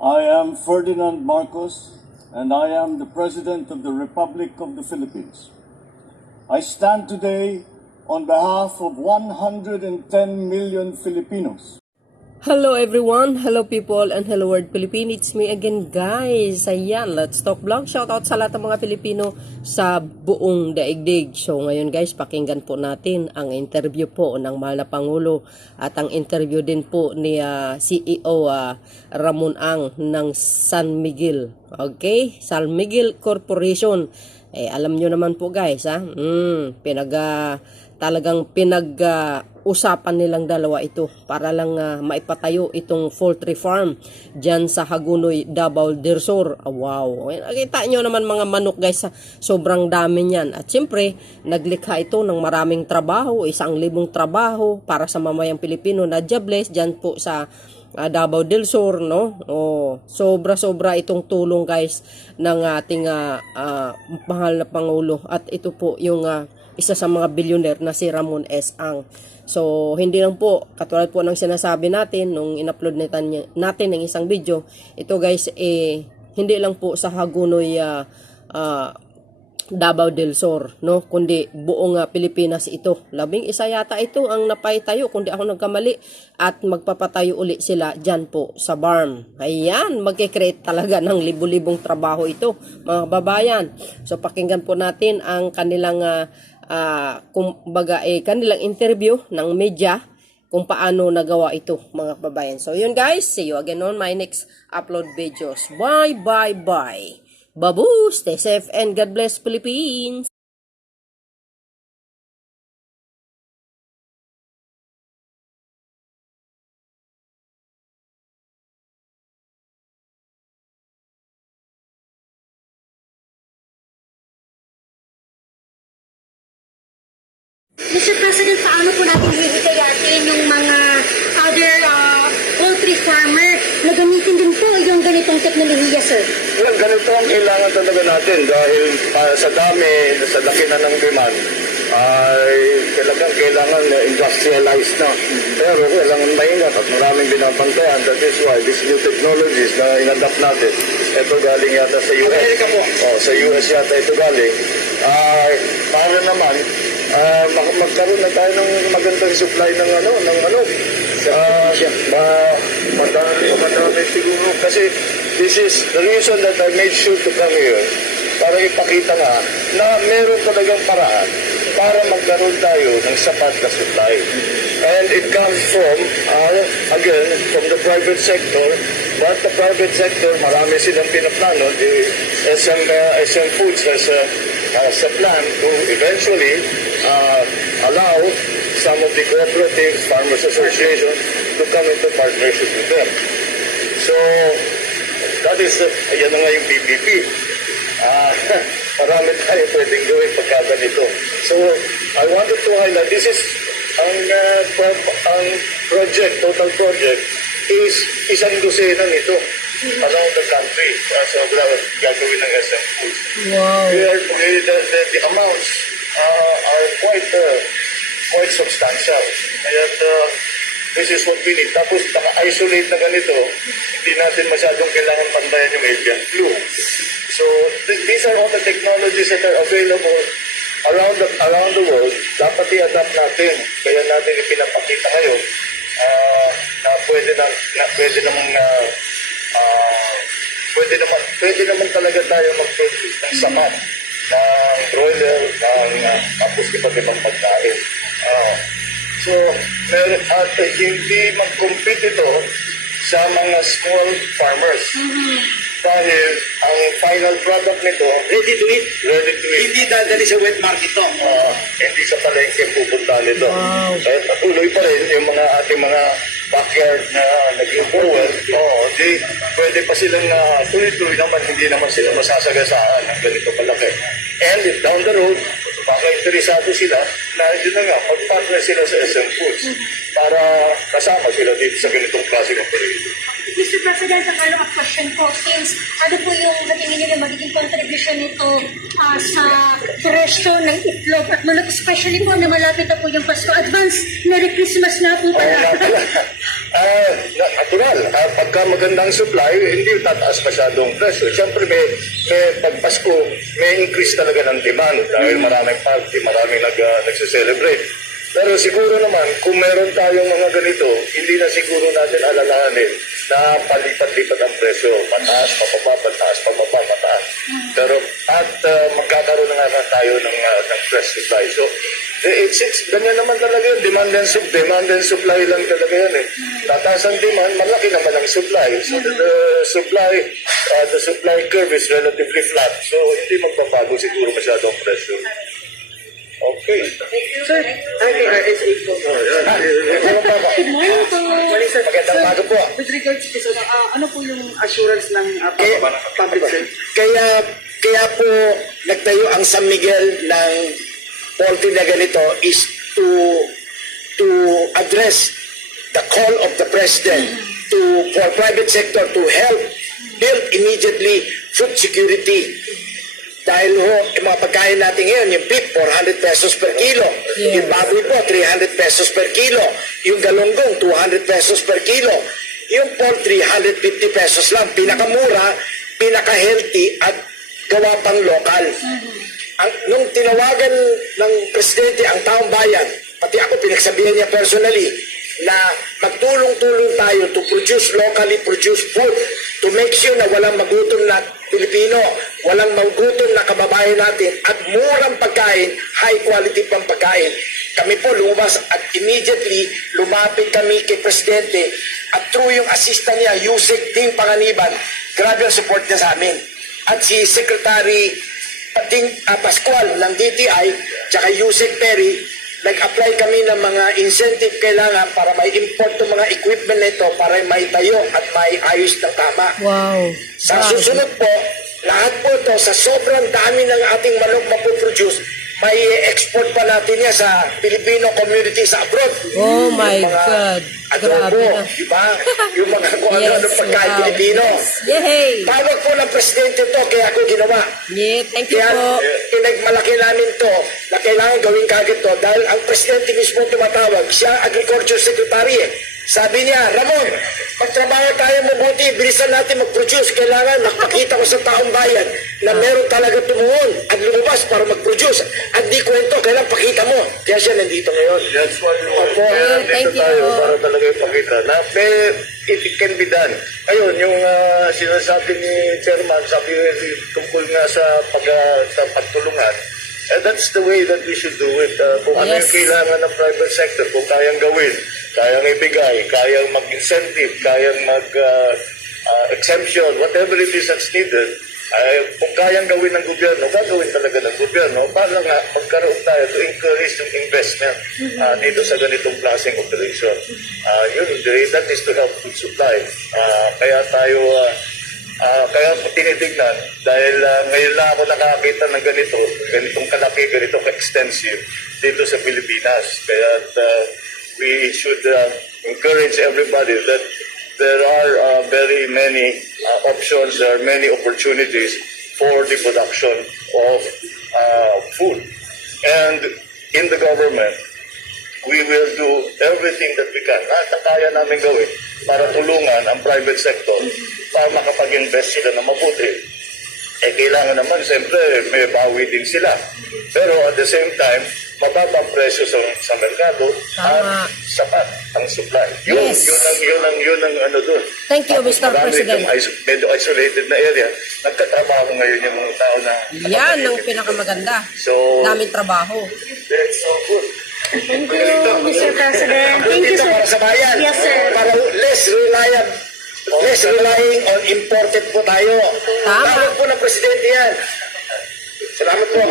I am Ferdinand Marcos, and I am the President of the Republic of the Philippines. I stand today on behalf of 110 million Filipinos. Hello everyone, hello people, and hello world Philippine. It's me again guys. Ayan, let's talk vlog. Shoutout sa lahat ng mga Pilipino sa buong daigdig. So ngayon guys, pakinggan po natin ang interview po ng mahal na Pangulo at ang interview din po ni CEO Ramon Ang ng San Miguel. Okay, San Miguel Corporation. Alam nyo naman po guys, talagang pinag-usapan nilang dalawa ito para lang maipatayo itong poultry farm dyan sa Hagonoy, Davao del Sur. Wow! Nakita nyo naman mga manok guys, sobrang dami niyan. At siyempre, naglikha ito ng maraming trabaho, 1,000 trabaho para sa mamayang Pilipino na jobless dyan po sa Davao del Sur, no? Sobra-sobra itong tulong guys ng ating mahal na Pangulo. At ito po yung isa sa mga billionaire na si Ramon S. Ang. So, hindi lang po, katulad po ng sinasabi natin nung in-upload natin ng isang video, ito guys, hindi lang po sa Hagonoy, Davao del Sur, no? Kundi buong Pilipinas ito. 11 yata ito ang napaitayo, kundi ako nagkamali. At magpapatayo uli sila dyan po sa farm. Ayan, magkikreate talaga ng libu-libong trabaho ito, mga babayan. So, pakinggan po natin ang kanilang kumbaga kanilang interview ng media kung paano nagawa ito mga kababayan. So yun guys, see you again on my next upload videos. Bye bye bye. Babu, stay safe and God bless Philippines. Mr. President, paano po natin hihikayatin yung mga other poultry farmer na gamitin din po yung ganitong teknolohiya, sir? Well, ganito ang kailangan talaga natin dahil sa dami, sa laki na ng demand, ay kailangan industrialized na. Pero kailangan maingat at maraming binabantayan. That is why these new technologies na in-adapt natin, ito galing yata sa US. Amerika po. Sa US yata ito galing. Para naman, magkaroon na tayo ng magandang supply ng manok. Madami siguro. Kasi this is the reason that I made sure to come here para ipakita nga na meron talagang paraan para magkaroon tayo ng sapat na supply. And it comes from, again, from the private sector. But the private sector, marami silang pinaplano. The SM Foods has a plan to eventually allow some of the cooperatives, farmers associations to come into partnership with them. So, that is, yan na nga yung PPP. Marami tayo pwedeng gawin pagka ganito. So, I wanted to highlight, this is, ang project, total project, is isang dosena nito around the country. So, gagawin ng SM Foods. Wow. The amounts are quite substantial. Kaya this is what we need. Tapos naka-isolate na ganito, hindi natin masyadong kailangan pantayan yung avian flu. So these are all the technologies that are available around the world. Dapat i-adapt natin. Kaya natin ipinapakita ngayon na pwede naman talaga tayo mag-produce ng sapat ng broiler, tapos iba't ibang pagkain. So, hindi mag-compete ito sa mga small farmers. Dahil ang final product nito, ready to eat. Hindi dadali sa wet market to. Hindi sa palengke pupunta nito. Wow. Kaya patuloy pa rin yung mga ating mga backyard na nag-grower. Pwede pa silang tuloy-tuloy naman, hindi naman sila masasagasaan ng ganito kalaki. And if down the road, baka interesado sila na yun na nga, mag-partner sila sa SM Foods para kasama sila dito sa ganitong klase ng proyekto. Mr. President, ang follow-up question question po, since ano po yung natingin niyo na magiging contribution nito sa presyo ng itlog at manok, especially po na malapit na po yung Pasko. Advance Merry Christmas na po Oo nga pala. pala. Natural. Pagka magandang supply, hindi tataas masyadong presyo. Siyempre, may pagpasko, may increase talaga ng demand dahil maraming party, maraming nagse-celebrate. Pero siguro naman, kung meron tayong mga ganito, hindi na siguro natin alalahanin na palipat-lipat ang presyo. Mataas, pababa, mataas, pababa, mataas. Pero magkakaroon na nga tayo ng fresh supply. So, ganyan naman talaga yun. Demand and supply lang talaga yan eh. Tataas ang demand, malaki naman ang supply. So, the supply curve is relatively flat. So, hindi magbabago siguro masyadong presyo. Okay. Sir, RSA po. Good morning po. Sir, Magandang umaga po. with regards to this, ano po yung assurance ng public sector? Kaya po nagtayo ang San Miguel ng poultry na ganito is to address the call of the President for private sector to help build immediately food security. Dahil yung mga pagkain natin ngayon, yung beef, 400 pesos per kilo. Yes. Yung baboy po, 300 pesos per kilo. Yung galunggong, 200 pesos per kilo. Yung poultry, 150 pesos lang. Pinakamura, pinaka-healthy, at gawa pang lokal. Nung tinawagan ng presidente ang taong bayan, pati ako pinagsabihan niya personally, na magtulong-tulong tayo to produce locally produced food, to make sure na walang magutom na Pilipino, walang magutom na kababayan natin, at murang pagkain, high quality pang pagkain. Kami po lumabas at immediately lumapit kami kay Presidente at through yung assistant niya, Yusek Ding Panganiban, grabe ang support niya sa amin. At si Secretary Pascual ng DTI, tsaka Yusek Perry, nag-apply kami ng mga incentive kailangan para may import ng mga equipment na ito para may tayo at may ayos ng tama. Wow. Sa susunod po, lahat po ito, sa sobrang dami ng ating manok mapuproduce, may export pa natin yan sa Filipino community sa abroad. Oh my Yung mga God. adobo, Grabe na. di ba? Yung mga kung ano pagkain wow. Pilipino. Yay! Tawag po ng presidente to, kaya ako ginawa. Yeah, thank you Kaya po. pinagmalaki namin to na kailangan gawin kagad to dahil ang presidente mismo tumatawag, siya agriculture secretary eh. Sabi niya, Ramon, magtrabaho tayo mabuti, bilisan natin mag-produce. Kailangan makapakita ko sa taong bayan na meron talaga tumuon at lumabas para mag-produce. At di kwento, kailangan pakita mo. Kaya siya nandito ngayon. That's why Opo. Thank nandito you. tayo para talaga ipakita na it can be done. Ayun, yung sinasabi ni Chairman, sabi tungkol nga sa pagtulungan, that's the way that we should do it. Kung ano yung Yes. kailangan ng private sector, kung kayang gawin, kayang ibigay, kayang mag-incentive, kayang mag-exemption, whatever it is that's needed, kung kayang gawin ng gobyerno, gagawin talaga ng gobyerno para nga magkaroon tayo to encourage yung investment dito sa ganitong klaseng operation. That is to help food supply. Kaya tayo kaya ko tinitignan dahil ngayon lang ako nakakita ng ganitong kalaki, ganitong extensive dito sa Pilipinas. Kaya we should encourage everybody that there are very many options, there are many opportunities for the production of food. And in the government, we will do everything that we can. Kaya namin gawin para tulungan ang private sector para makapag-invest sila na mabuti. Kailangan naman, siyempre, may bawi din sila. Pero at the same time, mababa ang presyo sa merkado Tama. at sapat ang supply. Yes. Yun ang ano doon. Thank you, Mr. Marami President. itong medyo isolated na area. Nagkatrabaho ngayon yung mga tao na... Yan ang pinakamaganda. So, Daming trabaho. that's so good. Thank you, Mr. President. Thank you, Dito sir. para sa bayan. Yes, sir. Para less relying on imported po tayo. Tama. Tawag po ng presidente yan. Salamat po.